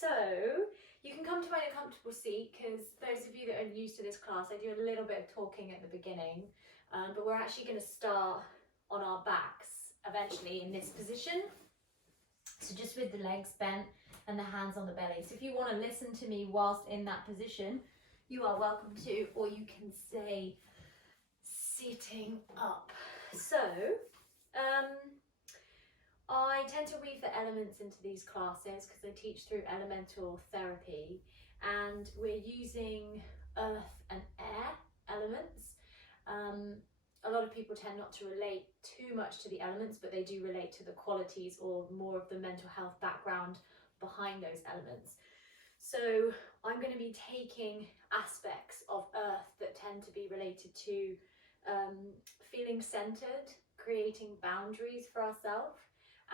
So you can come to find a comfortable seat, because those of you that are used to this class, I do a little bit of talking at the beginning, but we're actually going to start on our backs eventually in this position. So just with the legs bent and the hands on the belly. So if you want to listen to me whilst in that position, you are welcome to, or you can stay sitting up. So I tend to weave the elements into these classes because I teach through elemental therapy, and we're using earth and air elements. A lot of people tend not to relate too much to the elements, but they do relate to the qualities or more of the mental health background behind those elements. So I'm going to be taking aspects of earth that tend to be related to feeling centered, creating boundaries for ourselves,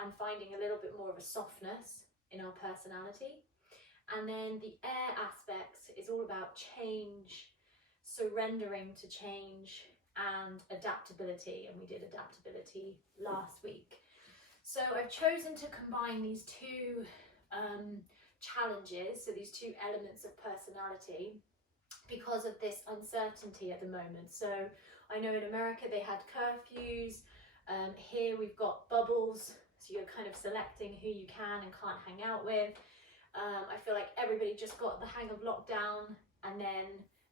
and finding a little bit more of a softness in our personality. And then the air aspects is all about change, surrendering to change, and adaptability. And we did adaptability last week. So I've chosen to combine these two challenges, so these two elements of personality, because of this uncertainty at the moment. So I know in America they had curfews. Here we've got bubbles, so you're kind of selecting who you can and can't hang out with. I feel like everybody just got the hang of lockdown, and then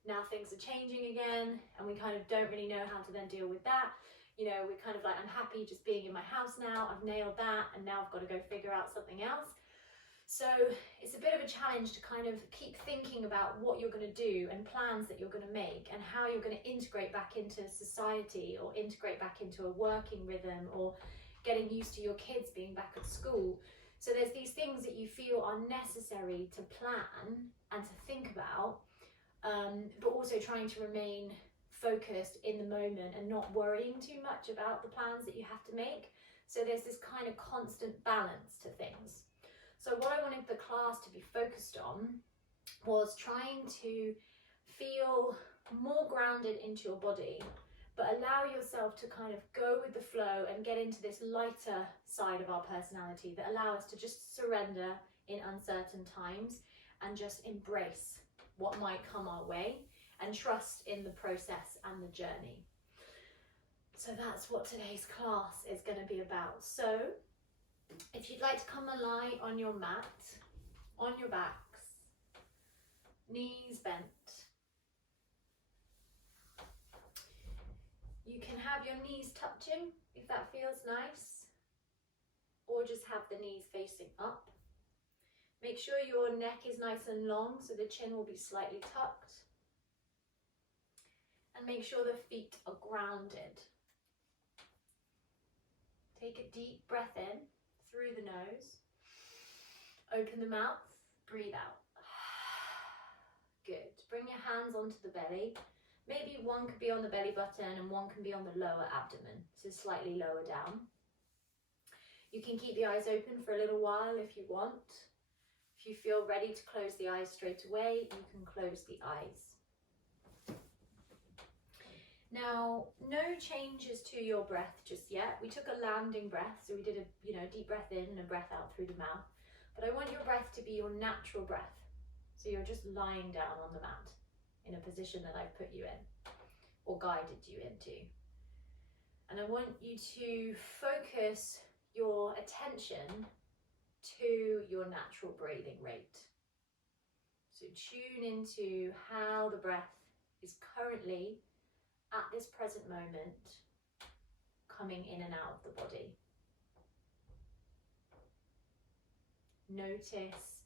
now things are changing again, and we kind of don't really know how to then deal with that. You know, we're kind of like, I'm happy just being in my house now, I've nailed that, and now I've got to go figure out something else. So it's a bit of a challenge to kind of keep thinking about what you're going to do and plans that you're going to make, and how you're going to integrate back into society, or integrate back into a working rhythm, or getting used to your kids being back at school. So there's these things that you feel are necessary to plan and to think about, but also trying to remain focused in the moment and not worrying too much about the plans that you have to make. So there's this kind of constant balance to things. So what I wanted the class to be focused on was trying to feel more grounded into your body, but allow yourself to kind of go with the flow and get into this lighter side of our personality that allow us to just surrender in uncertain times and just embrace what might come our way and trust in the process and the journey. So that's what today's class is going to be about. So if you'd like to come and lie on your mat, on your backs, knees bent, you can have your knees touching if that feels nice, or just have the knees facing up. Make sure your neck is nice and long, so the chin will be slightly tucked. And make sure the feet are grounded. Take a deep breath in through the nose. Open the mouth, breathe out. Good. Bring your hands onto the belly. Maybe one could be on the belly button and one can be on the lower abdomen, so slightly lower down. You can keep the eyes open for a little while if you want. If you feel ready to close the eyes straight away, you can close the eyes. Now, no changes to your breath just yet. We took a landing breath, so we did a deep breath in and a breath out through the mouth. But I want your breath to be your natural breath. So you're just lying down on the mat in a position that I've put you in or guided you into. And I want you to focus your attention to your natural breathing rate. So tune into how the breath is currently, at this present moment, coming in and out of the body. Notice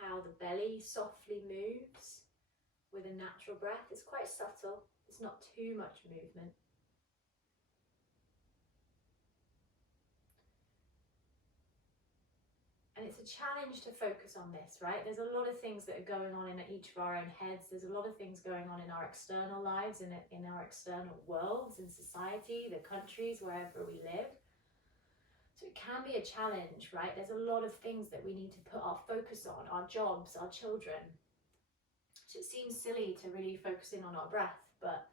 how the belly softly moves with a natural breath. It's quite subtle, it's not too much movement. And it's a challenge to focus on this, right? There's a lot of things that are going on in each of our own heads. There's a lot of things going on in our external lives, in our external worlds, in society, the countries, wherever we live. So it can be a challenge, right? There's a lot of things that we need to put our focus on, our jobs, our children. So it seems silly to really focus in on our breath, but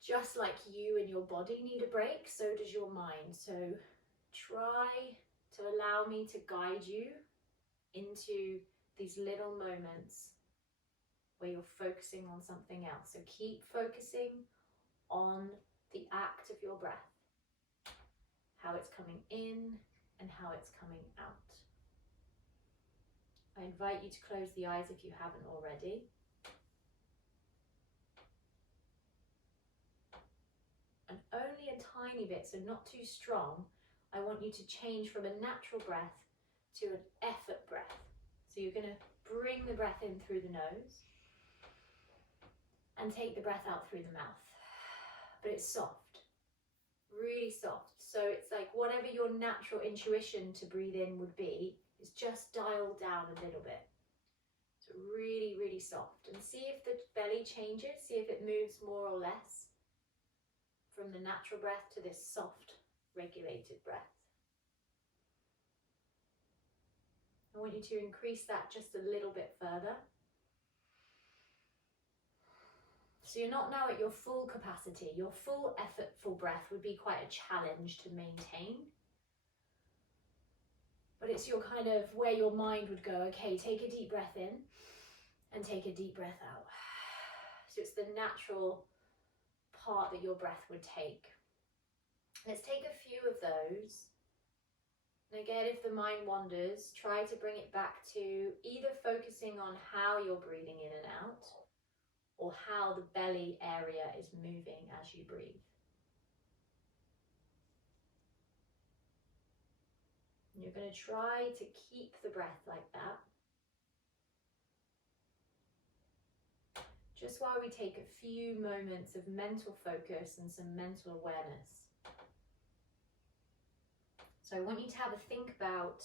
just like you and your body need a break, so does your mind. So try to allow me to guide you into these little moments where you're focusing on something else. So keep focusing on the act of your breath, how it's coming in and how it's coming out. I invite you to close the eyes if you haven't already. And only a tiny bit, so not too strong, I want you to change from a natural breath to an effort breath. So you're going to bring the breath in through the nose and take the breath out through the mouth. But it's soft, really soft. So it's like whatever your natural intuition to breathe in would be, is just dialed down a little bit. So really, really soft. And see if the belly changes, see if it moves more or less from the natural breath to this soft, regulated breath. I want you to increase that just a little bit further. So you're not now at your full capacity. Your full effortful breath would be quite a challenge to maintain. But it's your kind of where your mind would go, okay, take a deep breath in and take a deep breath out. So it's the natural part that your breath would take. Let's take a few of those. And again, if the mind wanders, try to bring it back to either focusing on how you're breathing in and out, or how the belly area is moving as you breathe. And you're going to try to keep the breath like that. Just while we take a few moments of mental focus and some mental awareness. So I want you to have a think about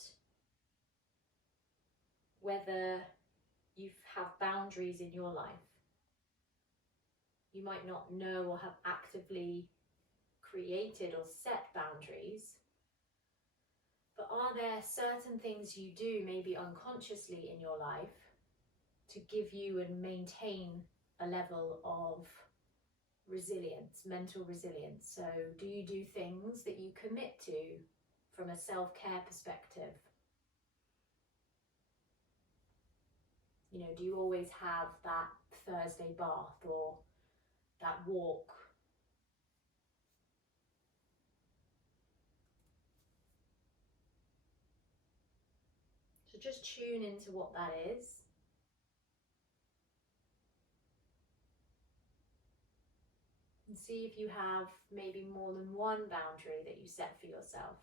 whether you have boundaries in your life. You might not know or have actively created or set boundaries, but are there certain things you do, maybe unconsciously in your life, to give you and maintain a level of resilience, mental resilience? So do you do things that you commit to from a self-care perspective? You know, do you always have that Thursday bath or that walk? So just tune into what that is. And see if you have maybe more than one boundary that you set for yourself.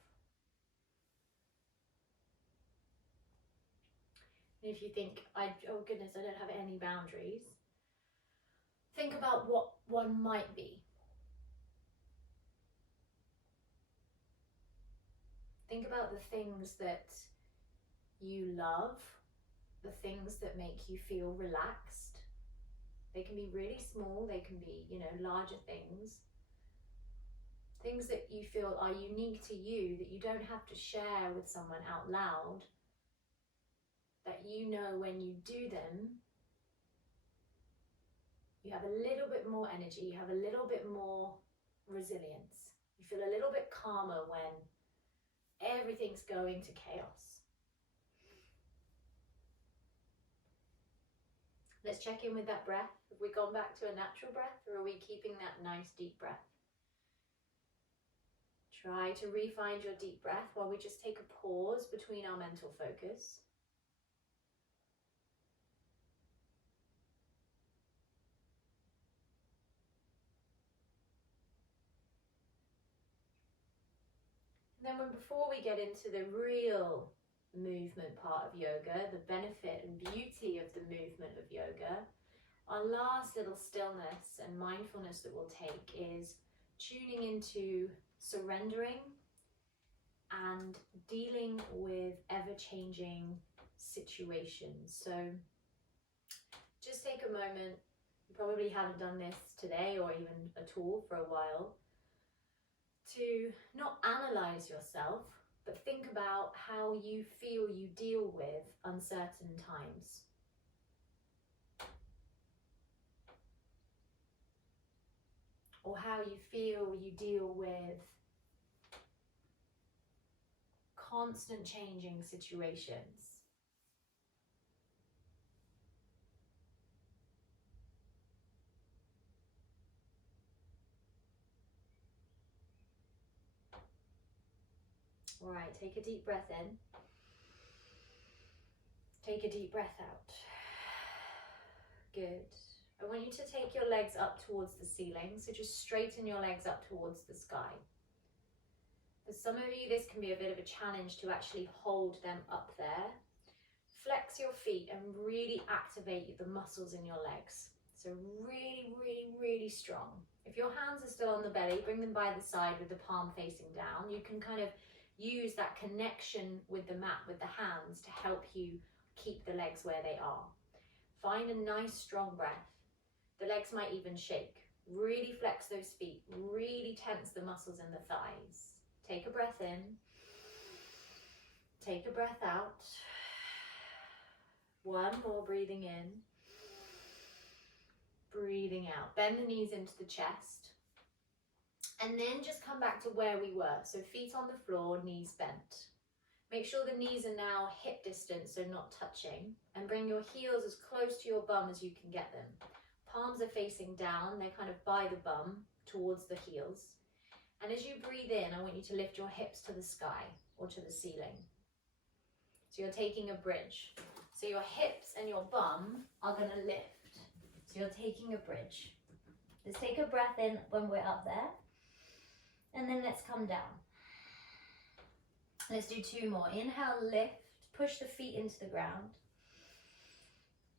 And if you think, oh goodness, I don't have any boundaries, think about what one might be. Think about the things that you love, the things that make you feel relaxed. They can be really small, they can be, larger things. Things that you feel are unique to you, that you don't have to share with someone out loud, that you know when you do them, you have a little bit more energy, you have a little bit more resilience. You feel a little bit calmer when everything's going to chaos. Let's check in with that breath. Have we gone back to a natural breath, or are we keeping that nice deep breath? Try to re-find your deep breath while we just take a pause between our mental focus. And then before we get into the real movement part of yoga, the benefit and beauty of the movement of yoga, our last little stillness and mindfulness that we'll take is tuning into surrendering and dealing with ever-changing situations. So just take a moment, you probably haven't done this today or even at all for a while, to not analyze yourself, but think about how you feel you deal with uncertain times. Or how you feel you deal with constant changing situations. All right, take a deep breath in. Take a deep breath out. Good. I want you to take your legs up towards the ceiling. So just straighten your legs up towards the sky. For some of you, this can be a bit of a challenge to actually hold them up there. Flex your feet and really activate the muscles in your legs. So really, really, really strong. If your hands are still on the belly, bring them by the side with the palm facing down. You can kind of use that connection with the mat, with the hands, to help you keep the legs where they are. Find a nice strong breath. The legs might even shake. Really flex those feet. Really tense the muscles in the thighs. Take a breath in. Take a breath out. One more, breathing in. Breathing out. Bend the knees into the chest. And then just come back to where we were. So feet on the floor, knees bent. Make sure the knees are now hip distance, so not touching. And bring your heels as close to your bum as you can get them. Palms are facing down. They're kind of by the bum, towards the heels. And as you breathe in, I want you to lift your hips to the sky or to the ceiling. So you're taking a bridge. So your hips and your bum are going to lift. So you're taking a bridge. Let's take a breath in when we're up there. And then let's come down. Let's do two more. Inhale, lift. Push the feet into the ground.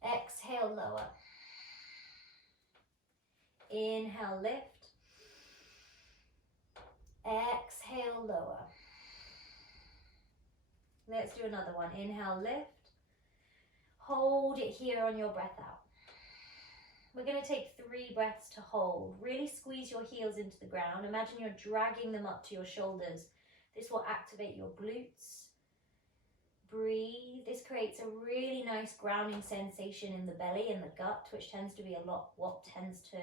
Exhale, lower. Inhale, lift. Exhale, lower. Let's do another one. Inhale, lift. Hold it here on your breath out. We're going to take 3 breaths to hold. Really squeeze your heels into the ground. Imagine you're dragging them up to your shoulders. This will activate your glutes. Breathe. This creates a really nice grounding sensation in the belly and the gut, which tends to be a lot what tends to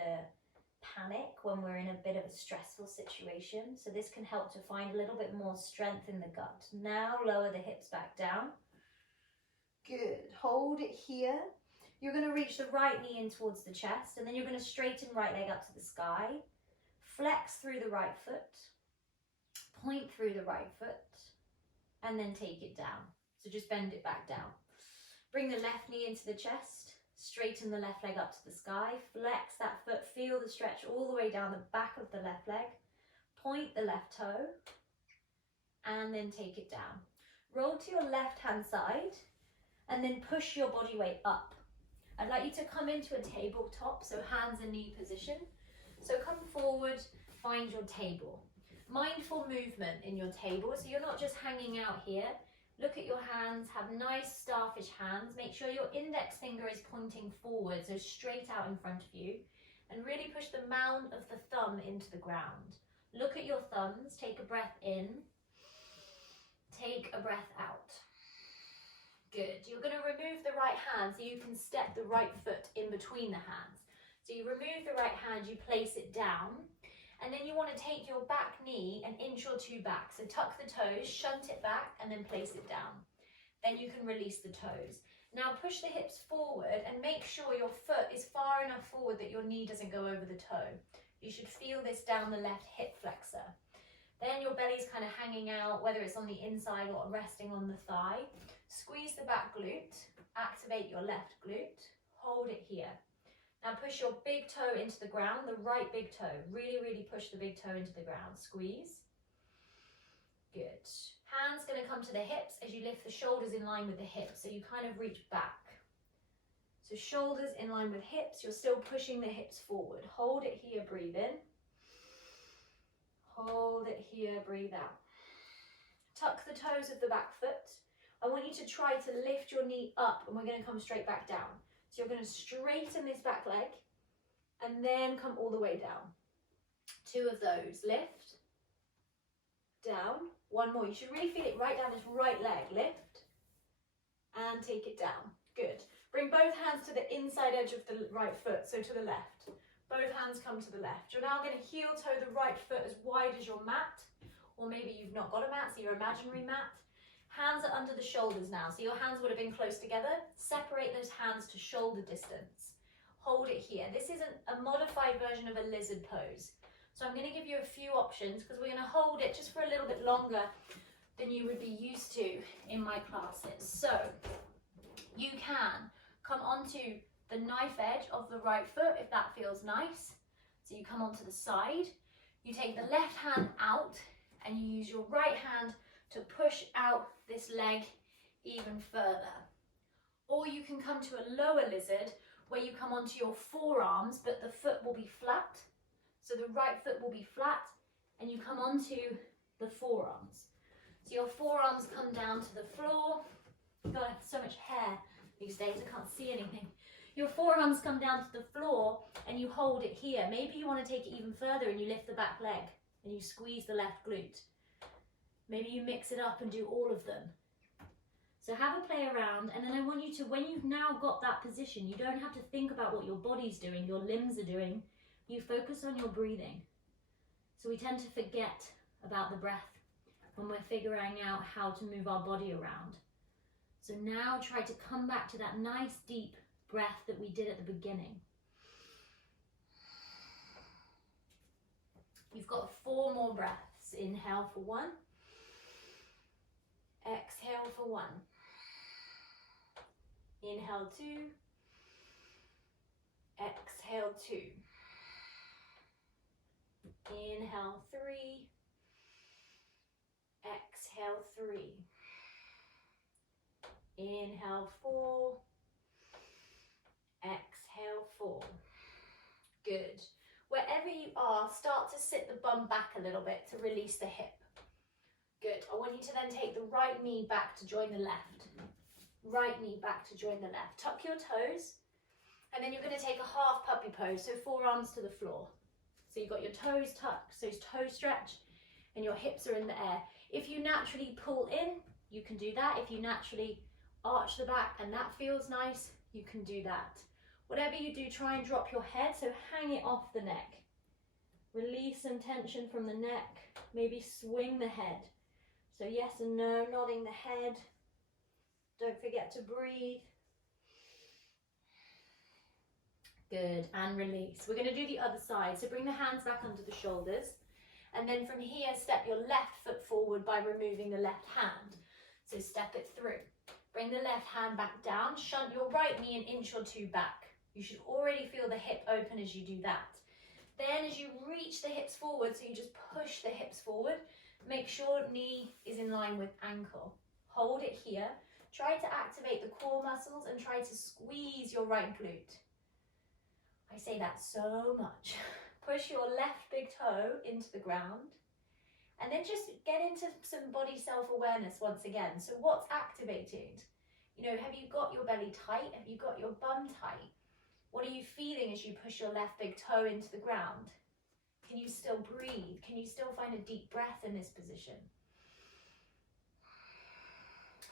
panic when we're in a bit of a stressful situation. So this can help to find a little bit more strength in the gut. Now lower the hips back down. Good. Hold it here. You're going to reach the right knee in towards the chest, and then you're going to straighten right leg up to the sky. Flex through the right foot. Point through the right foot. And then take it down. So just bend it back down. Bring the left knee into the chest. Straighten the left leg up to the sky. Flex that foot. Feel the stretch all the way down the back of the left leg. Point the left toe. And then take it down. Roll to your left hand side. And then push your body weight up. I'd like you to come into a tabletop, so hands in knee position. So come forward, find your table. Mindful movement in your table, so you're not just hanging out here. Look at your hands, have nice starfish hands. Make sure your index finger is pointing forward, so straight out in front of you. And really push the mound of the thumb into the ground. Look at your thumbs, take a breath in, take a breath out. Good. You're going to remove the right hand so you can step the right foot in between the hands. So you remove the right hand, you place it down, and then you want to take your back knee an inch or 2 back. So tuck the toes, shunt it back, and then place it down. Then you can release the toes. Now push the hips forward and make sure your foot is far enough forward that your knee doesn't go over the toe. You should feel this down the left hip flexor. Then your belly's kind of hanging out, whether it's on the inside or resting on the thigh. Squeeze the back glute, activate your left glute, hold it here. Now push your big toe into the ground, the right big toe. Really, really push the big toe into the ground. Squeeze. Good. Hands going to come to the hips as you lift the shoulders in line with the hips, so you kind of reach back. So shoulders in line with hips, you're still pushing the hips forward. Hold it here, breathe in. Hold it here, breathe out. Tuck the toes of the back foot. I want you to try to lift your knee up, and we're going to come straight back down. So you're going to straighten this back leg and then come all the way down. 2 of those. Lift, down. 1 more. You should really feel it right down this right leg. Lift and take it down. Good. Bring both hands to the inside edge of the right foot, so to the left. Both hands come to the left. You're now going to heel toe the right foot as wide as your mat, or maybe you've not got a mat, so your imaginary mat. Hands are under the shoulders now, so your hands would have been close together. Separate those hands to shoulder distance. Hold it here. This is a modified version of a lizard pose. So I'm going to give you a few options because we're going to hold it just for a little bit longer than you would be used to in my classes. So you can come onto the knife edge of the right foot if that feels nice. So you come onto the side, you take the left hand out and you use your right hand to push out this leg even further. Or you can come to a lower lizard where you come onto your forearms, but the foot will be flat. So the right foot will be flat and you come onto the forearms. So your forearms come down to the floor. God, I have so much hair these days, I can't see anything. Your forearms come down to the floor and you hold it here. Maybe you want to take it even further and you lift the back leg and you squeeze the left glute. Maybe you mix it up and do all of them. So have a play around, and then I want you to, when you've now got that position, you don't have to think about what your body's doing, your limbs are doing. You focus on your breathing. So we tend to forget about the breath when we're figuring out how to move our body around. So now try to come back to that nice deep breath that we did at the beginning. You've got 4 more breaths. Inhale for 1. Exhale for 1. Inhale 2. Exhale 2. Inhale 3. Exhale 3. Inhale 4. Exhale 4. Good. Wherever you are, start to sit the bum back a little bit to release the hip. Good. I want you to then take the right knee back to join the left. Right knee back to join the left. Tuck your toes, and then you're going to take a half puppy pose, so forearms to the floor. So you've got your toes tucked, so toe stretch, and your hips are in the air. If you naturally pull in, you can do that. If you naturally arch the back and that feels nice, you can do that. Whatever you do, try and drop your head, so hang it off the neck. Release some tension from the neck, maybe swing the head. So yes and no, nodding the head. Don't forget to breathe. Good, and release. We're going to do the other side. So bring the hands back under the shoulders. And then from here, step your left foot forward by removing the left hand. So step it through. Bring the left hand back down. Shunt your right knee an inch or 2 back. You should already feel the hip open as you do that. Then as you reach the hips forward, so you just push the hips forward, make sure knee is in line with ankle. Hold it here. Try to activate the core muscles and try to squeeze your right glute. I say that so much. Push your left big toe into the ground. And then just get into some body self-awareness once again. So what's activated? You know, have you got your belly tight? Have you got your bum tight? What are you feeling as you push your left big toe into the ground? Can you still breathe? Can you still find a deep breath in this position?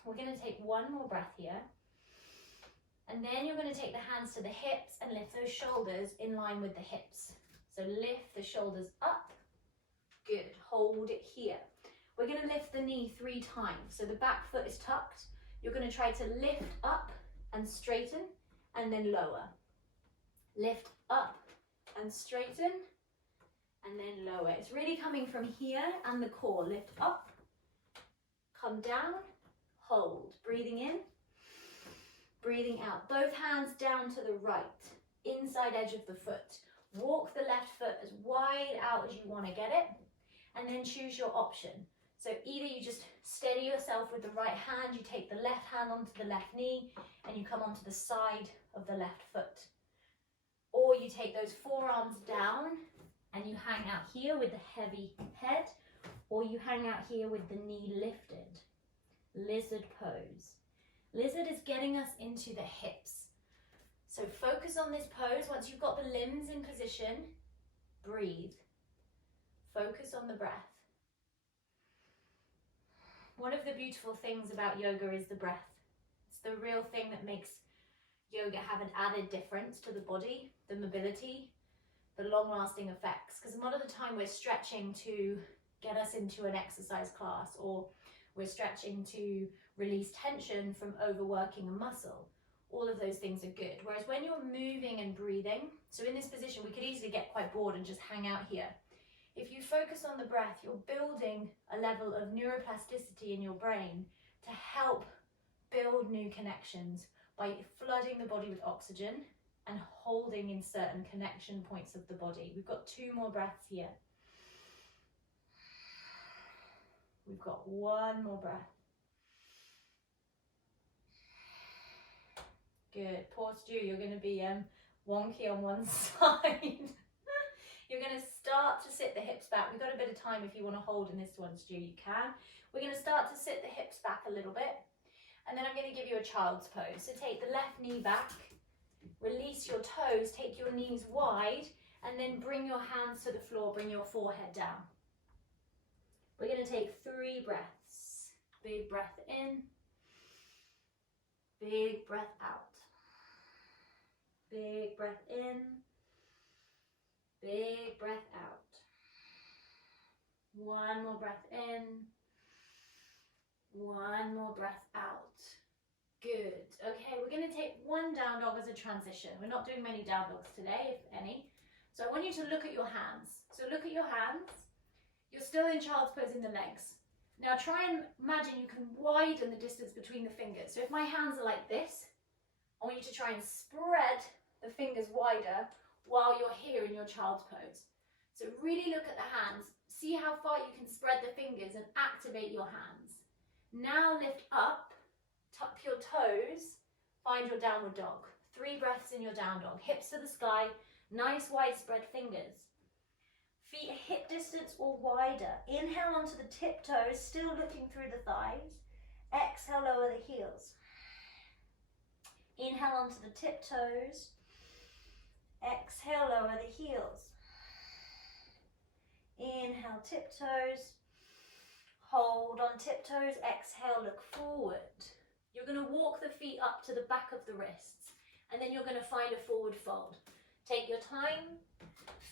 We're going to take 1 more breath here. And then you're going to take the hands to the hips and lift those shoulders in line with the hips. So lift the shoulders up. Good. Hold it here. We're going to lift the knee 3 times. So the back foot is tucked. You're going to try to lift up and straighten and then lower. Lift up and straighten and then lower. It's really coming from here and the core. Lift up, come down, hold. Breathing in, breathing out. Both hands down to the right, inside edge of the foot. Walk the left foot as wide out as you want to get it, and then choose your option. So either you just steady yourself with the right hand, you take the left hand onto the left knee, and you come onto the side of the left foot. Or you take those forearms down, and you hang out here with the heavy head, or you hang out here with the knee lifted. Lizard pose. Lizard is getting us into the hips. So focus on this pose. Once you've got the limbs in position, breathe. Focus on the breath. One of the beautiful things about yoga is the breath. It's the real thing that makes yoga have an added difference to the body, the mobility, the long-lasting effects. Because a lot of the time we're stretching to get us into an exercise class, or we're stretching to release tension from overworking a muscle. All of those things are good. Whereas when you're moving and breathing, so in this position, we could easily get quite bored and just hang out here. If you focus on the breath, you're building a level of neuroplasticity in your brain to help build new connections by flooding the body with oxygen and holding in certain connection points of the body. We've got 2 more breaths here. We've got 1 more breath. Good. Poor Stu, you're going to be wonky on one side. You're going to start to sit the hips back. We've got a bit of time if you want to hold in this one, Stu, you can. We're going to start to sit the hips back a little bit. And then I'm going to give you a child's pose. So take the left knee back, release your toes, take your knees wide, and then bring your hands to the floor, bring your forehead down. We're going to take 3 breaths. Big breath in, big breath out. Big breath in, big breath out. 1 more breath in, 1 more breath out. Good. Okay, we're going to take 1 down dog as a transition. We're not doing many down dogs today, if any. So I want you to look at your hands. So look at your hands. You're still in child's pose in the legs. Now try and imagine you can widen the distance between the fingers. So if my hands are like this, I want you to try and spread the fingers wider while you're here in your child's pose. So really look at the hands. See how far you can spread the fingers and activate your hands. Now lift up, tuck your toes, find your downward dog. 3 breaths in your down dog. Hips to the sky, nice widespread fingers. Feet hip distance or wider. Inhale onto the tiptoes, still looking through the thighs. Exhale, lower the heels. Inhale onto the tiptoes. Exhale, lower the heels. Inhale, tiptoes. Hold on tiptoes. Exhale, look forward. You're going to walk the feet up to the back of the wrists, and then you're going to find a forward fold. Take your time.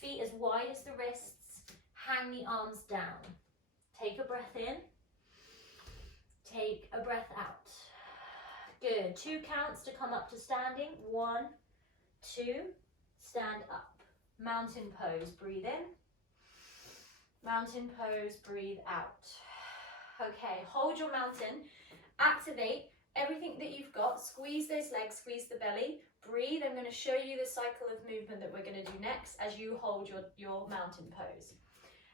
Feet as wide as the wrists. Hang the arms down. Take a breath in. Take a breath out. Good. 2 counts to come up to standing. 1, 2. Stand up. Mountain pose. Breathe in. Mountain pose. Breathe out. Okay. Hold your mountain. Activate everything that you've got. Squeeze those legs. Squeeze the belly. Breathe. I'm going to show you the cycle of movement that we're going to do next as you hold your mountain pose.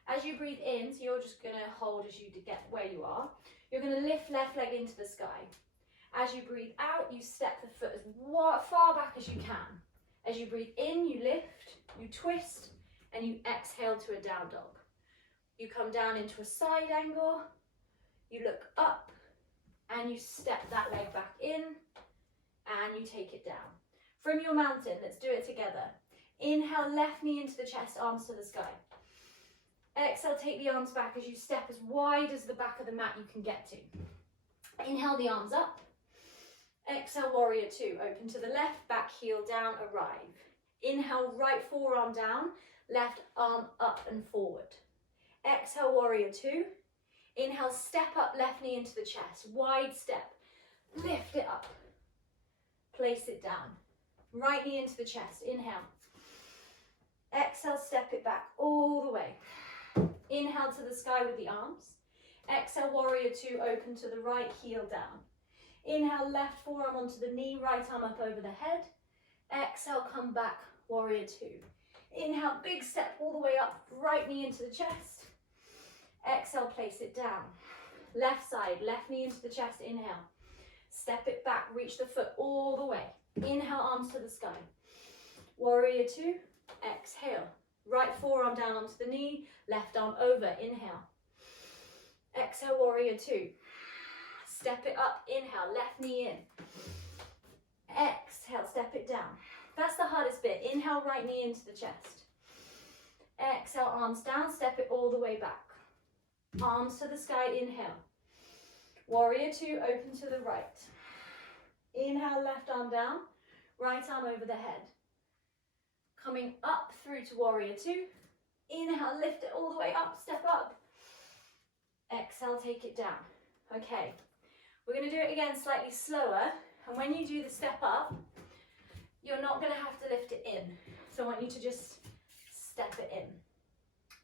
As you breathe in, so you're just going to hold as you get where you are, you're going to lift left leg into the sky. As you breathe out, you step the foot as far back as you can. As you breathe in, you lift, you twist, and you exhale to a down dog. You come down into a side angle, you look up, and you step that leg back in, and you take it down. From your mountain, let's do it together. Inhale, left knee into the chest, arms to the sky. Exhale, take the arms back as you step as wide as the back of the mat you can get to. Inhale the arms up. Exhale, warrior 2. Open to the left, back heel down, arrive. Inhale, right forearm down, left arm up and forward. Exhale, warrior 2. Inhale, step up, left knee into the chest. Wide step. Lift it up. Place it down. Right knee into the chest. Inhale. Exhale, step it back all the way. Inhale to the sky with the arms. Exhale, warrior 2, open to the right, heel down. Inhale, left forearm onto the knee, right arm up over the head. Exhale, come back, warrior 2. Inhale, big step all the way up, right knee into the chest. Exhale, place it down. Left side, left knee into the chest, inhale. Step it back, reach the foot all the way. Inhale, arms to the sky. Warrior 2, exhale. Right forearm down onto the knee, left arm over, inhale. Exhale, warrior 2. Step it up, inhale, left knee in. Exhale, step it down. That's the hardest bit. Inhale, right knee into the chest. Exhale, arms down, step it all the way back. Arms to the sky, inhale. Warrior 2, open to the right. Inhale, left arm down, right arm over the head. Coming up through to warrior 2. Inhale, lift it all the way up, step up. Exhale, take it down. Okay, we're going to do it again slightly slower. And when you do the step up, you're not going to have to lift it in. So I want you to just step it in.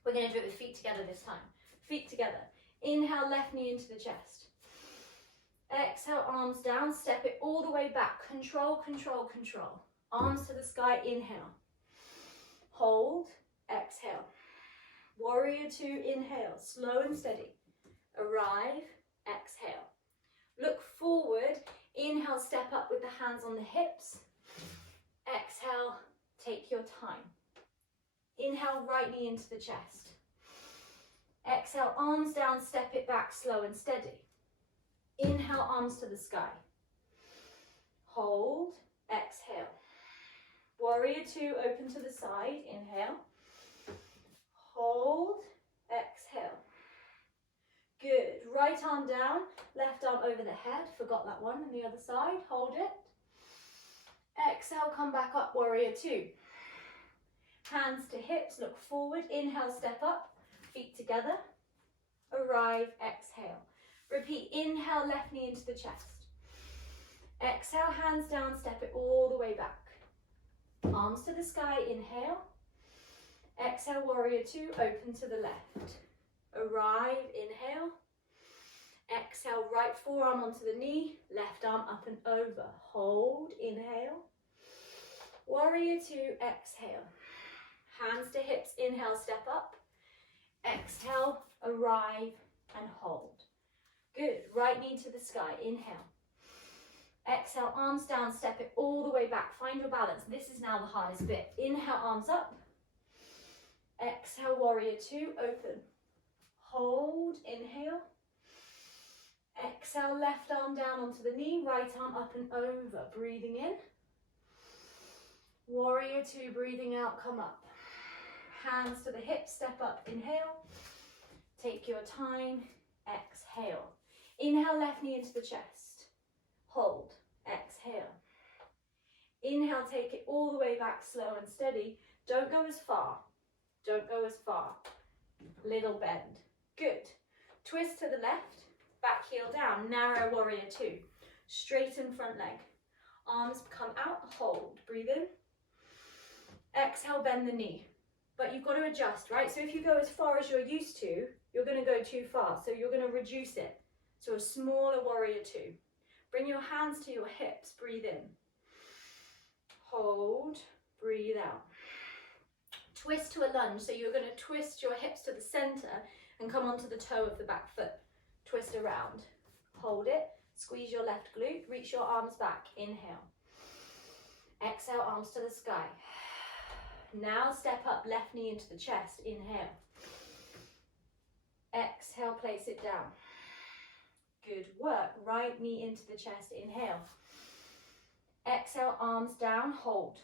We're going to do it with feet together this time. Feet together. Inhale, left knee into the chest. Exhale, arms down, step it all the way back. Control, control, control. Arms to the sky, inhale. Hold, exhale. Warrior two, inhale, slow and steady. Arrive, exhale. Look forward, inhale, step up with the hands on the hips. Exhale, take your time. Inhale, right knee into the chest. Exhale, arms down, step it back, slow and steady. Inhale, arms to the sky. Hold, exhale. Warrior two, open to the side, inhale. Hold, exhale. Good. Right arm down, left arm over the head. Forgot that one. And the other side, hold it. Exhale, come back up, warrior two. Hands to hips, look forward. Inhale, step up, feet together. Arrive, exhale. Repeat, inhale, left knee into the chest. Exhale, hands down, step it all the way back. Arms to the sky, inhale. Exhale, warrior two, open to the left. Arrive, inhale. Exhale, right forearm onto the knee, left arm up and over. Hold, inhale. Warrior two, exhale. Hands to hips, inhale, step up. Exhale, arrive and hold. Good, right knee to the sky, inhale. Exhale, arms down, step it all the way back. Find your balance. This is now the hardest bit. Inhale, arms up. Exhale, warrior two, open. Hold, inhale. Exhale, left arm down onto the knee, right arm up and over. Breathing in. Warrior two, breathing out, come up. Hands to the hips, step up, inhale. Take your time, exhale. Inhale, left knee into the chest. Hold, exhale. Inhale, take it all the way back, slow and steady. Don't go as far. Don't go as far. Little bend. Good. Twist to the left, back heel down, narrow warrior two. Straighten front leg. Arms come out, hold, breathe in. Exhale, bend the knee. But you've got to adjust, right? So if you go as far as you're used to, you're going to go too far. So you're going to reduce it. So a smaller warrior two. Bring your hands to your hips, breathe in. Hold, breathe out. Twist to a lunge. So you're going to twist your hips to the center and come onto the toe of the back foot. Twist around. Hold it. Squeeze your left glute. Reach your arms back. Inhale. Exhale, arms to the sky. Now step up, left knee into the chest. Inhale. Exhale, place it down. Good work. Right knee into the chest. Inhale. Exhale, arms down. Hold.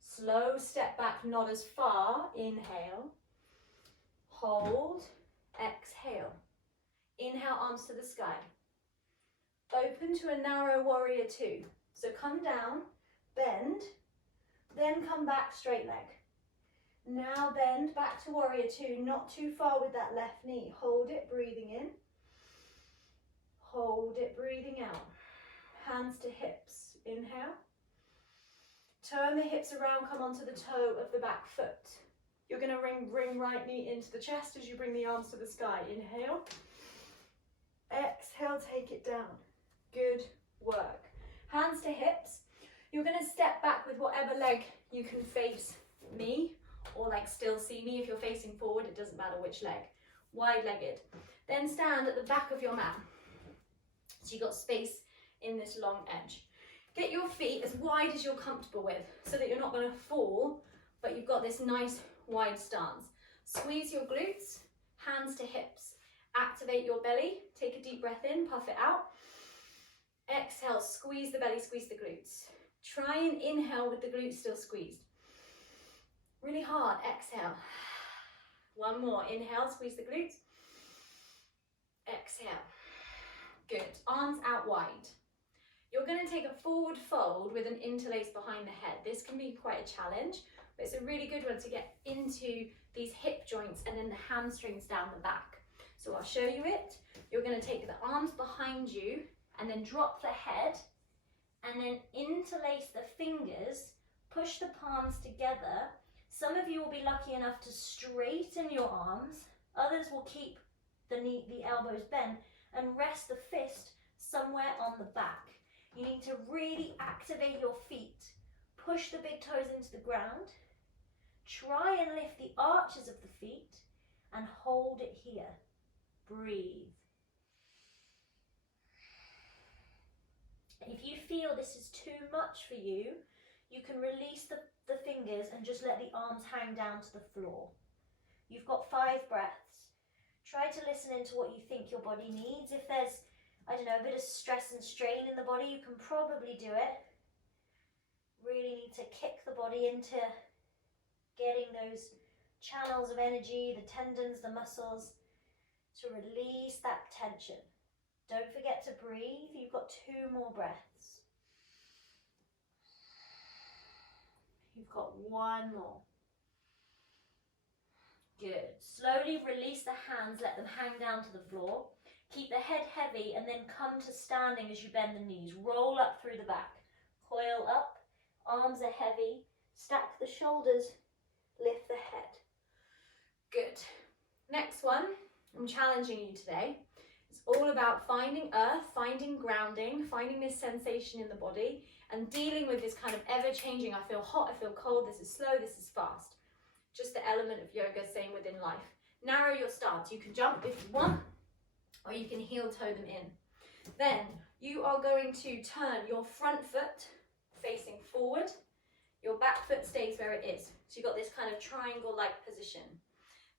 Slow step back, not as far. Inhale. Hold. Exhale. Inhale, arms to the sky. Open to a narrow warrior two. So come down, bend, then come back, straight leg. Now bend back to warrior two, not too far with that left knee. Hold it, breathing in. Hold it, breathing out. Hands to hips. Inhale. Turn the hips around, come onto the toe of the back foot. You're going to bring right knee into the chest as you bring the arms to the sky. Inhale. Exhale, take it down. Good work. Hands to hips. You're going to step back with whatever leg you can face me, or like still see me. If you're facing forward, it doesn't matter which leg. Wide-legged. Then stand at the back of your mat. So you've got space in this long edge. Get your feet as wide as you're comfortable with so that you're not going to fall, but you've got this nice wide stance. Squeeze your glutes, hands to hips. Activate your belly. Take a deep breath in, puff it out. Exhale, squeeze the belly, squeeze the glutes. Try and inhale with the glutes still squeezed. Really hard, exhale. One more, inhale, squeeze the glutes. Exhale. Good, arms out wide. You're going to take a forward fold with an interlace behind the head. This can be quite a challenge, but it's a really good one to get into these hip joints and then the hamstrings down the back. So I'll show you it. You're going to take the arms behind you and then drop the head and then interlace the fingers, push the palms together, Some of you will be lucky enough to straighten your arms. Others will keep the elbows bent and rest the fist somewhere on the back. You need to really activate your feet. Push the big toes into the ground. Try and lift the arches of the feet and hold it here. Breathe. If you feel this is too much for you, you can release the fingers and just let the arms hang down to the floor. You've got 5 breaths. Try to listen into what you think your body needs. If there's, I don't know, a bit of stress and strain in the body, you can probably do it. Really need to kick the body into getting those channels of energy, the tendons, the muscles, to release that tension. Don't forget to breathe. You've got 2 more breaths. You've got 1 more. Good. Slowly release the hands, let them hang down to the floor. Keep the head heavy and then come to standing as you bend the knees. Roll up through the back. Coil up, arms are heavy. Stack the shoulders, lift the head. Good. Next one, I'm challenging you today. It's all about finding earth, finding grounding, finding this sensation in the body and dealing with this kind of ever-changing, I feel hot, I feel cold, this is slow, this is fast. Just the element of yoga, same within life. Narrow your stance. You can jump if you want, or you can heel toe them in. Then you are going to turn your front foot facing forward. Your back foot stays where it is. So you've got this kind of triangle-like position.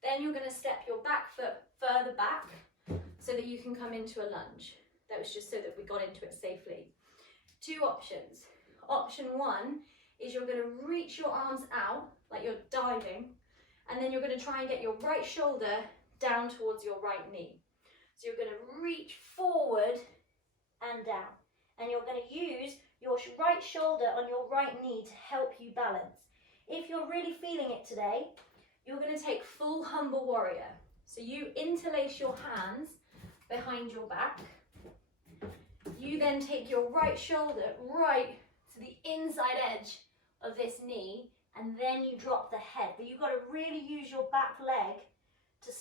Then you're going to step your back foot further back so that you can come into a lunge. That was just so that we got into it safely. 2 options. Option 1 is you're going to reach your arms out like you're diving, and then you're going to try and get your right shoulder down towards your right knee. So you're going to reach forward and down. And you're going to use your right shoulder on your right knee to help you balance. If you're really feeling it today, you're going to take full humble warrior. So you interlace your hands behind your back. You then take your right shoulder right to the inside edge of this knee, and then you drop the head. But you've got to really use your back leg to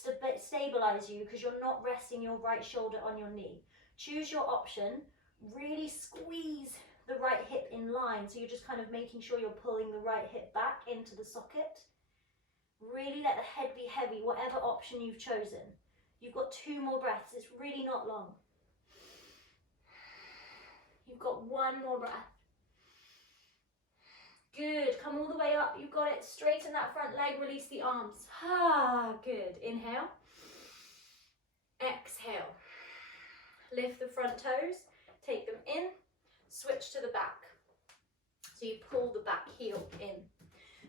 stabilize you, because you're not resting your right shoulder on your knee. Choose your option. Really squeeze the right hip in line, so you're just kind of making sure you're pulling the right hip back into the socket. Really let the head be heavy, whatever option you've chosen. You've got 2 more breaths. It's really not long. You've got 1 more breath. Good. Come all the way up. You've got it. Straighten that front leg. Release the arms. Good. Inhale. Exhale. Lift the front toes. Take them in. Switch to the back. So you pull the back heel in.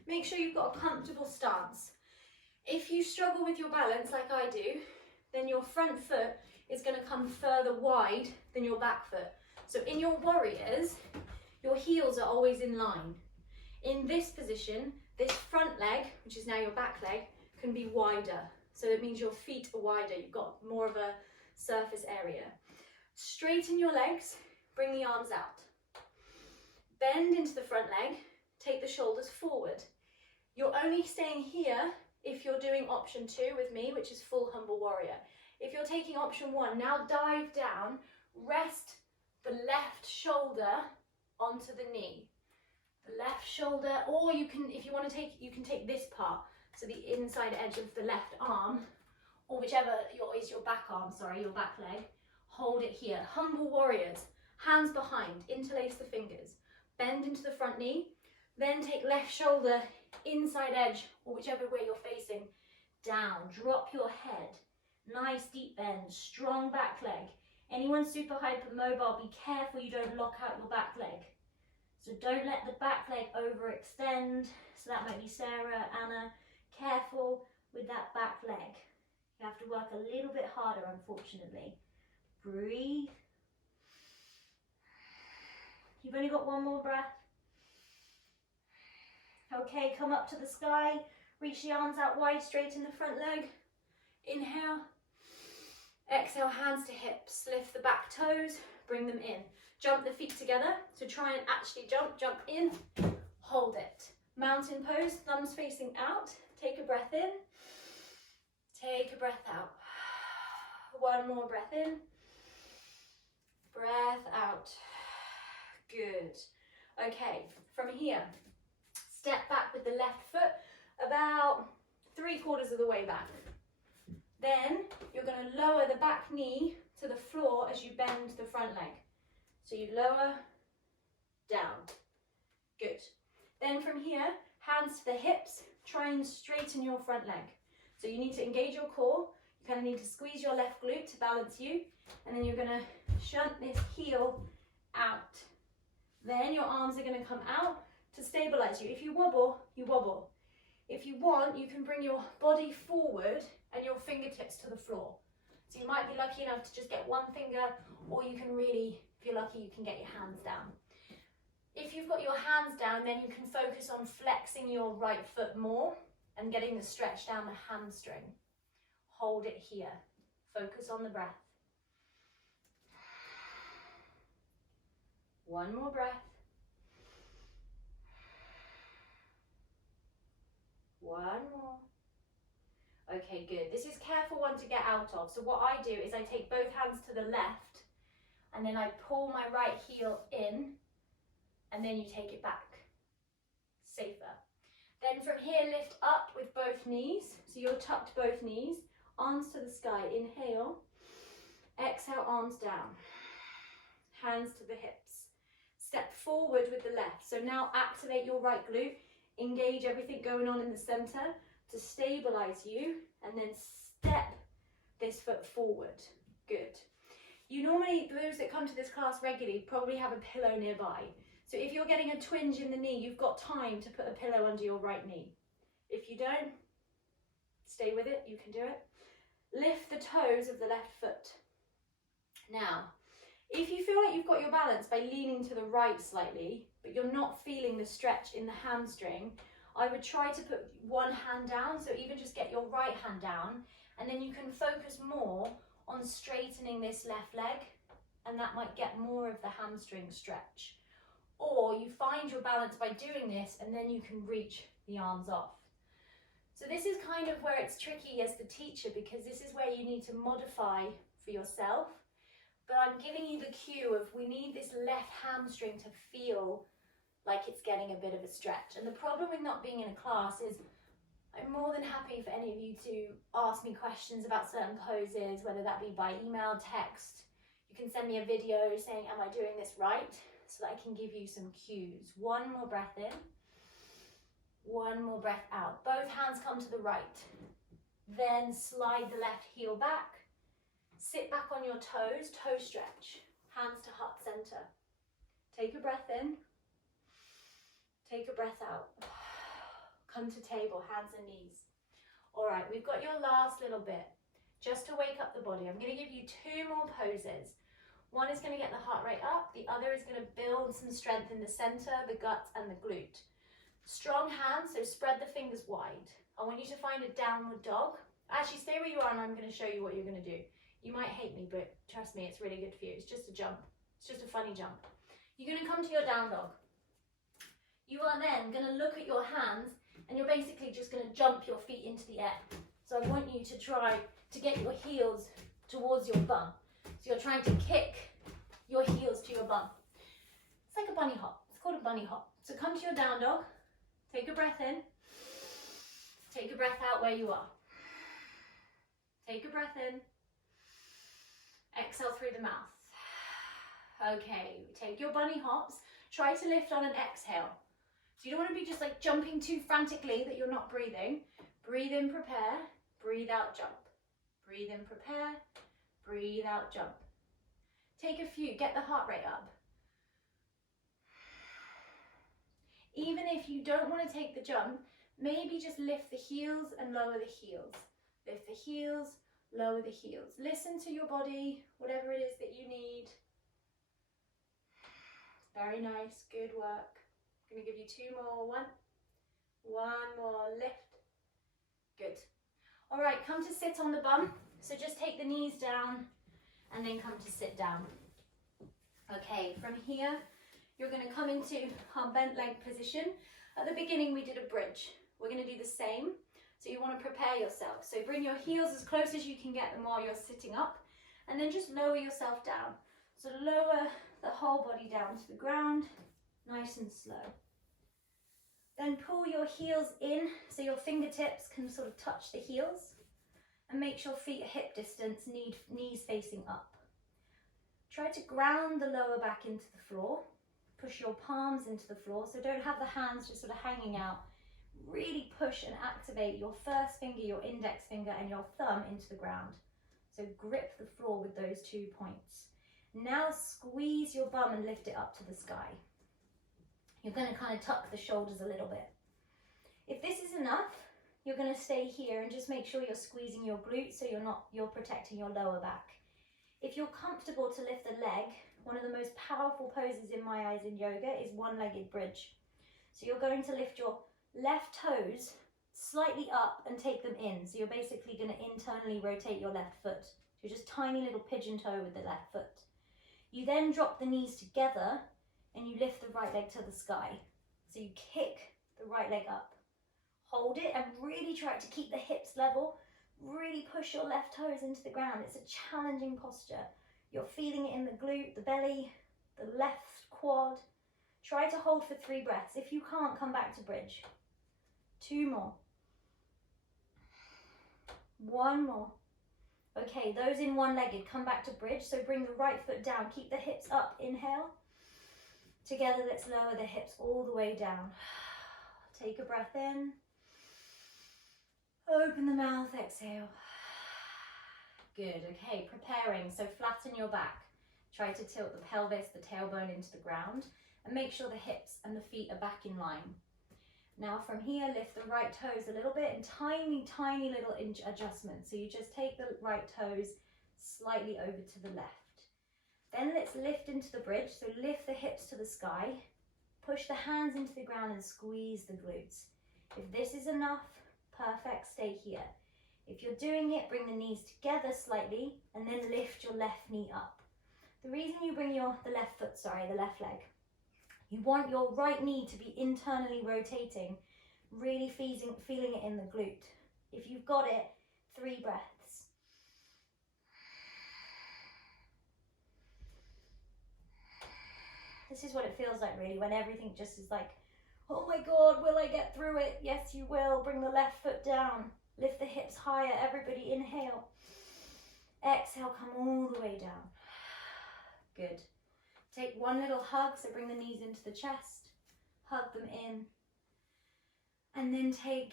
Make sure you've got a comfortable stance. If you struggle with your balance like I do, then your front foot is going to come further wide than your back foot. So in your warriors, your heels are always in line. In this position, this front leg, which is now your back leg, can be wider. So it means your feet are wider. You've got more of a surface area. Straighten your legs, bring the arms out. Bend into the front leg, take the shoulders forward. You're only staying here if you're doing option 2 with me, which is full humble warrior. If you're taking option 1, now dive down, rest the left shoulder onto the knee. The left shoulder, or you can, if you want to take, you can take this part, so the inside edge of the left arm, or whichever is your back arm, sorry, your back leg. Hold it here. Humble warriors, hands behind, interlace the fingers, bend into the front knee, then take left shoulder, inside edge, or whichever way you're facing, down. Drop your head. Nice deep bend, strong back leg. Anyone super hypermobile, be careful you don't lock out your back leg. So don't let the back leg overextend. So that might be Sarah, Anna. Careful with that back leg. You have to work a little bit harder, unfortunately. Breathe. You've only got 1 more breath. Okay, come up to the sky. Reach the arms out wide, straighten the front leg. Inhale. Exhale, hands to hips. Lift the back toes, bring them in. Jump the feet together. So try and actually jump in, hold it. Mountain pose, thumbs facing out. Take a breath in. Take a breath out. One more breath in. Breath out. Good. Okay, from here, step back with the left foot about 3/4 of the way back. Then you're going to lower the back knee to the floor as you bend the front leg. So you lower, down. Good. Then from here, hands to the hips, try and straighten your front leg. So you need to engage your core. You kind of need to squeeze your left glute to balance you. And then you're going to shunt this heel out. Then your arms are going to come out to stabilize you. If you wobble, you wobble. If you want, you can bring your body forward and your fingertips to the floor. So you might be lucky enough to just get one finger, or you can really, if you're lucky, you can get your hands down. If you've got your hands down, then you can focus on flexing your right foot more and getting the stretch down the hamstring. Hold it here. Focus on the breath. One more breath. One more. Okay, good. This is careful one to get out of. So what I do is I take both hands to the left and then I pull my right heel in and then you take it back. Safer. Then from here, lift up with both knees. So you're tucked both knees, arms to the sky. Inhale. Exhale, arms down. Hands to the hips. Step forward with the left. So now activate your right glute. Engage everything going on in the center to stabilize you, and then step this foot forward. Good. You normally, those that come to this class regularly, probably have a pillow nearby. So if you're getting a twinge in the knee, you've got time to put a pillow under your right knee. If you don't, stay with it, you can do it. Lift the toes of the left foot. Now, if you feel like you've got your balance by leaning to the right slightly, but you're not feeling the stretch in the hamstring, I would try to put one hand down, so even just get your right hand down, and then you can focus more on straightening this left leg, and that might get more of the hamstring stretch. Or you find your balance by doing this, and then you can reach the arms off. So this is kind of where it's tricky as the teacher, because this is where you need to modify for yourself. But I'm giving you the cue of we need this left hamstring to feel like it's getting a bit of a stretch. And the problem with not being in a class is I'm more than happy for any of you to ask me questions about certain poses, whether that be by email, text. You can send me a video saying, am I doing this right? So that I can give you some cues. One more breath in. One more breath out. Both hands come to the right. Then slide the left heel back. Sit back on your toes, toe stretch. Hands to heart center. Take a breath in. Take a breath out. Come to table, hands and knees. All right, we've got your last little bit. Just to wake up the body, I'm going to give you 2 more poses. One is going to get the heart rate up. The other is going to build some strength in the center, the gut, and the glute. Strong hands, so spread the fingers wide. I want you to find a downward dog. Actually, stay where you are and I'm going to show you what you're going to do. You might hate me, but trust me, it's really good for you. It's just a jump. It's just a funny jump. You're going to come to your down dog. You are then going to look at your hands and you're basically just going to jump your feet into the air. So I want you to try to get your heels towards your bum. So you're trying to kick your heels to your bum. It's like a bunny hop. It's called a bunny hop. So come to your down dog. Take a breath in. Take a breath out where you are. Take a breath in. Exhale through the mouth. Okay, take your bunny hops. Try to lift on an exhale. So you don't want to be just like jumping too frantically that you're not breathing. Breathe in, prepare. Breathe out, jump. Breathe in, prepare. Breathe out, jump. Take a few, get the heart rate up. Even if you don't want to take the jump, maybe just lift the heels and lower the heels. Lift the heels, lower the heels. Listen to your body, whatever it is that you need. Very nice, good work. I'm going to give you 2 more. One more, lift. Good. All right, come to sit on the bum. So just take the knees down and then come to sit down. Okay, from here, you're going to come into our bent leg position. At the beginning we did a bridge. We're going to do the same. So you want to prepare yourself. So bring your heels as close as you can get them while you're sitting up, and then just lower yourself down. So lower the whole body down to the ground, nice and slow. Then pull your heels in so your fingertips can sort of touch the heels, and make sure feet are hip distance, knees facing up. Try to ground the lower back into the floor. Push your palms into the floor, so don't have the hands just sort of hanging out. Really push and activate your first finger, your index finger, and your thumb into the ground. So grip the floor with those 2 points. Now squeeze your bum and lift it up to the sky. You're going to kind of tuck the shoulders a little bit. If this is enough, you're going to stay here and just make sure you're squeezing your glutes so you're protecting your lower back. If you're comfortable to lift the leg, one of the most powerful poses in my eyes in yoga is one-legged bridge. So you're going to lift your left toes slightly up and take them in. So you're basically going to internally rotate your left foot. So just tiny little pigeon toe with the left foot. You then drop the knees together and you lift the right leg to the sky. So you kick the right leg up. Hold it and really try to keep the hips level. Really push your left toes into the ground. It's a challenging posture. You're feeling it in the glute, the belly, the left quad. Try to hold for 3 breaths. If you can't, come back to bridge. 2 more. 1 more. Okay, those in one-legged, come back to bridge. So bring the right foot down. Keep the hips up. Inhale. Together, let's lower the hips all the way down. Take a breath in. Open the mouth, exhale. Good, okay, preparing. So flatten your back. Try to tilt the pelvis, the tailbone into the ground, and make sure the hips and the feet are back in line. Now from here, lift the right toes a little bit and tiny, tiny little adjustments. So you just take the right toes slightly over to the left. Then let's lift into the bridge. So lift the hips to the sky, push the hands into the ground and squeeze the glutes. If this is enough, perfect, stay here. If you're doing it, bring the knees together slightly and then lift your left knee up. The reason you bring the left leg, you want your right knee to be internally rotating, really feeling it in the glute. If you've got it, 3 breaths. This is what it feels like really, when everything just is like, oh my God, will I get through it? Yes, you will. Bring the left foot down. Lift the hips higher. Everybody inhale. Exhale, come all the way down. Good. Take one little hug, so bring the knees into the chest. Hug them in. And then take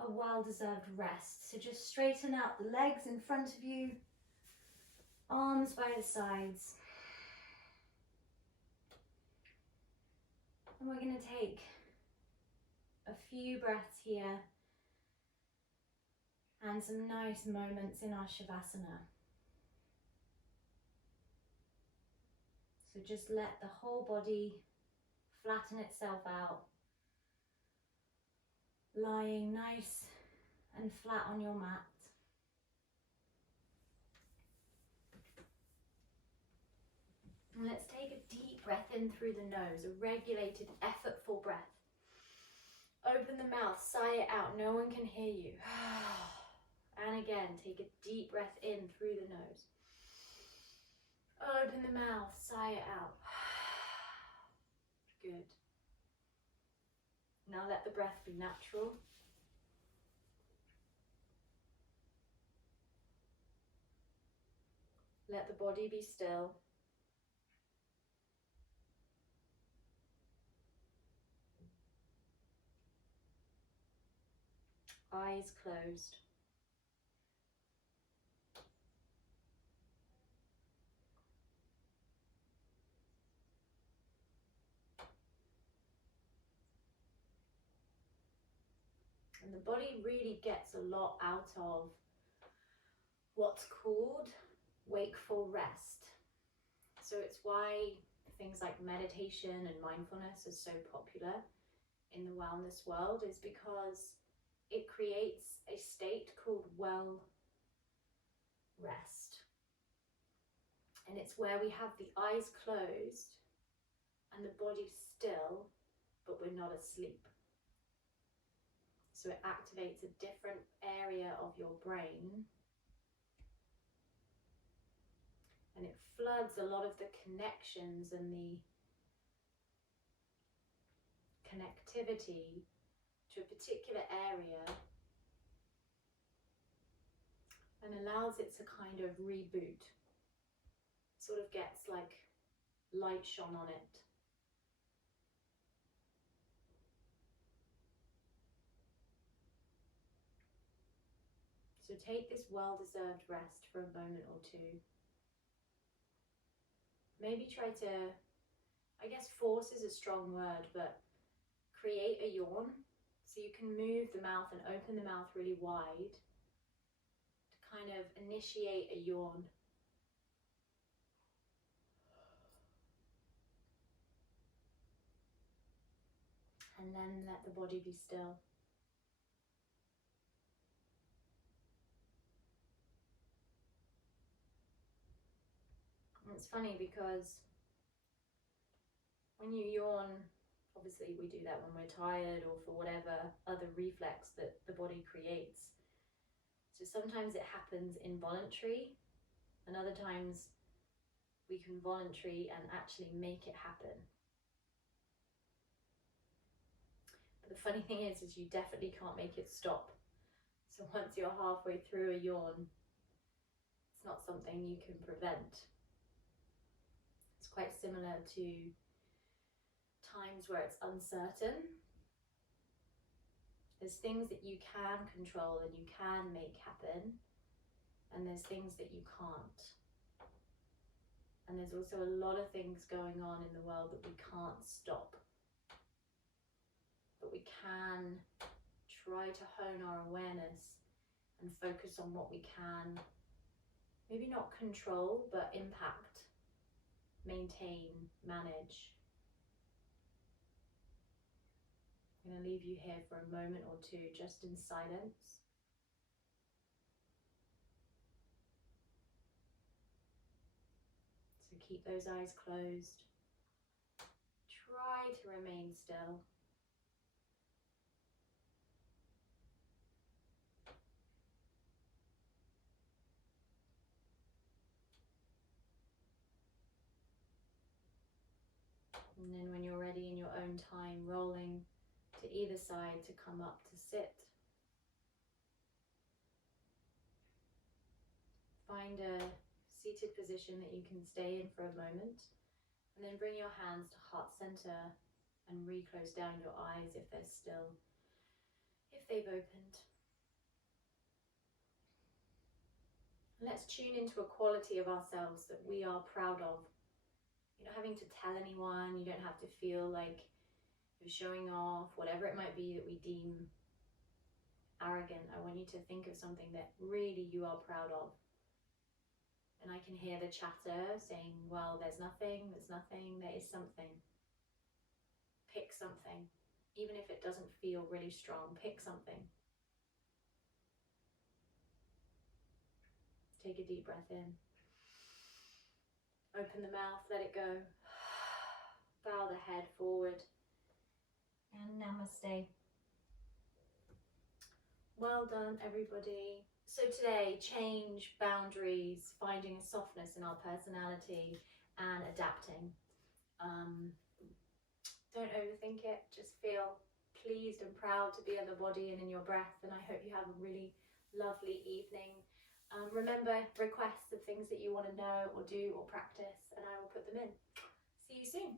a well-deserved rest. So just straighten out the legs in front of you. Arms by the sides. And we're going to take a few breaths here and some nice moments in our Shavasana. So just let the whole body flatten itself out, lying nice and flat on your mat. And let's take a deep breath in through the nose, a regulated, effortful breath. Open the mouth, sigh it out, no one can hear you. And again, take a deep breath in through the nose. Open the mouth, sigh it out. Good. Now let the breath be natural. Let the body be still. Eyes closed. And the body really gets a lot out of what's called wakeful rest. So it's why things like meditation and mindfulness are so popular in the wellness world, is because it creates a state called well rest. And it's where we have the eyes closed and the body still, but we're not asleep. So it activates a different area of your brain, and it floods a lot of the connections and the connectivity to a particular area, and allows it to kind of reboot. Sort of gets like light shone on it. So take this well-deserved rest for a moment or two. Maybe try to, I guess force is a strong word, but create a yawn. So you can move the mouth and open the mouth really wide to kind of initiate a yawn. And then let the body be still. And it's funny because when you yawn, obviously we do that when we're tired or for whatever other reflex that the body creates. So sometimes it happens involuntary, and other times we can voluntary and actually make it happen. But the funny thing is you definitely can't make it stop. So once you're halfway through a yawn, it's not something you can prevent. It's quite similar to times where it's uncertain. There's things that you can control and you can make happen, and there's things that you can't. And there's also a lot of things going on in the world that we can't stop. But we can try to hone our awareness and focus on what we can, maybe not control, but impact, maintain, manage. I'm going to leave you here for a moment or two just in silence. So keep those eyes closed. Try to remain still. And then when you're ready in your own time, rolling to either side to come up to sit. Find a seated position that you can stay in for a moment, and then bring your hands to heart center and re-close down your eyes if they're still, if they've opened. Let's tune into a quality of ourselves that we are proud of. You're not having to tell anyone, you don't have to feel like you're showing off, whatever it might be that we deem arrogant. I want you to think of something that really you are proud of. And I can hear the chatter saying, well, there's nothing, there is something. Pick something. Even if it doesn't feel really strong, pick something. Take a deep breath in. Open the mouth, let it go. Bow the head forward. And namaste. Well done, everybody. So today, change, boundaries, finding a softness in our personality, and adapting. Don't overthink it. Just feel pleased and proud to be in the body and in your breath. And I hope you have a really lovely evening. Remember, requests of things that you want to know or do or practice, and I will put them in. See you soon.